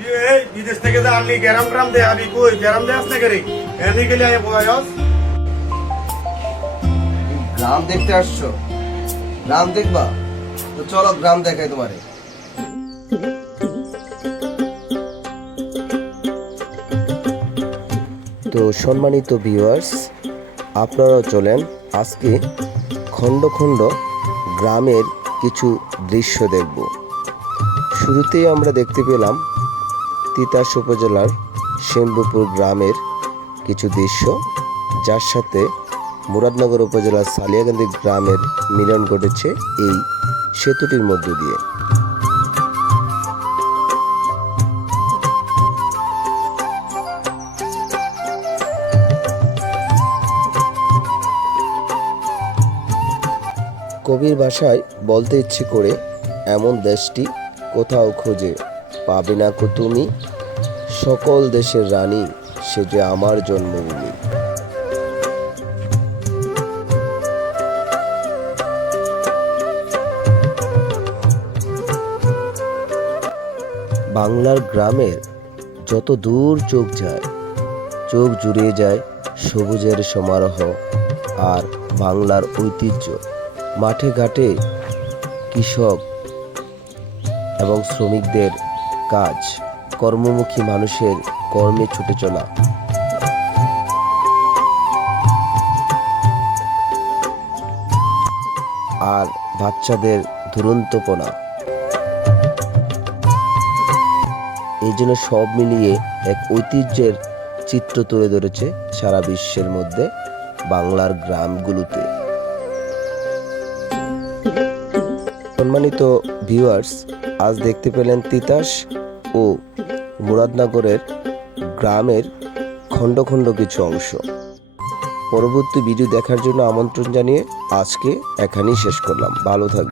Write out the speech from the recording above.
এই বিদেশ থেকে যে আনলি গ্রাম গ্রাম দে আবি কই গ্রাম দে আসনে করে এনি গেলে আয় বয়স গ্রাম দেখতে আসছো? গ্রাম দেখবা? তো চলো গ্রাম দেখাই তোমারে। তো সম্মানিত ভিউয়ার্স, আপনারাও চলেন আজকে খণ্ড খণ্ড গ্রামের কিছু দৃশ্য দেখব। শুরুতেই আমরা দেখতে পেলাম তিতাস উপজেলার শ্যামপুর গ্রামের কিছু দৃশ্য, যার সাথে মুরাদনগর উপজেলার সালিয়াকান্দি গ্রামের মিলন ঘটেছে এই সেতুটির মধ্য দিয়ে। কবির ভাষায় বলতে ইচ্ছে করে, এমন দেশটি কোথাও খুঁজে পাবে না কো তুমি, সকল দেশের রানী সে যে আমার জন্মভূমি। বাংলার গ্রামের যত দূর চোখ যায়, চোখ জুড়িয়ে যায় সবুজের সমারোহ আর বাংলার ঐতিহ্য। মাঠে ঘাটে কৃষক এবং শ্রমিকদের কাজ, কর্মমুখী মানুষের কর্মে ছুটে চলা, আর বাচ্চাদের দুরন্তপনা, এই জন্য সব মিলিয়ে এক ঐতিহ্যের চিত্র তুলে ধরেছে সারা বিশ্বের মধ্যে বাংলার গ্রামগুলোতে। সম্মানিত ভিউয়ার্স, আজ দেখতে পেলেন তিতাস ও মুরাদনগরের গ্রামের খণ্ড খণ্ড কিছু অংশ। পরবর্তী ভিডিও দেখার জন্য আমন্ত্রণ জানিয়ে আজকে এখানেই শেষ করলাম। ভালো থাকবেন।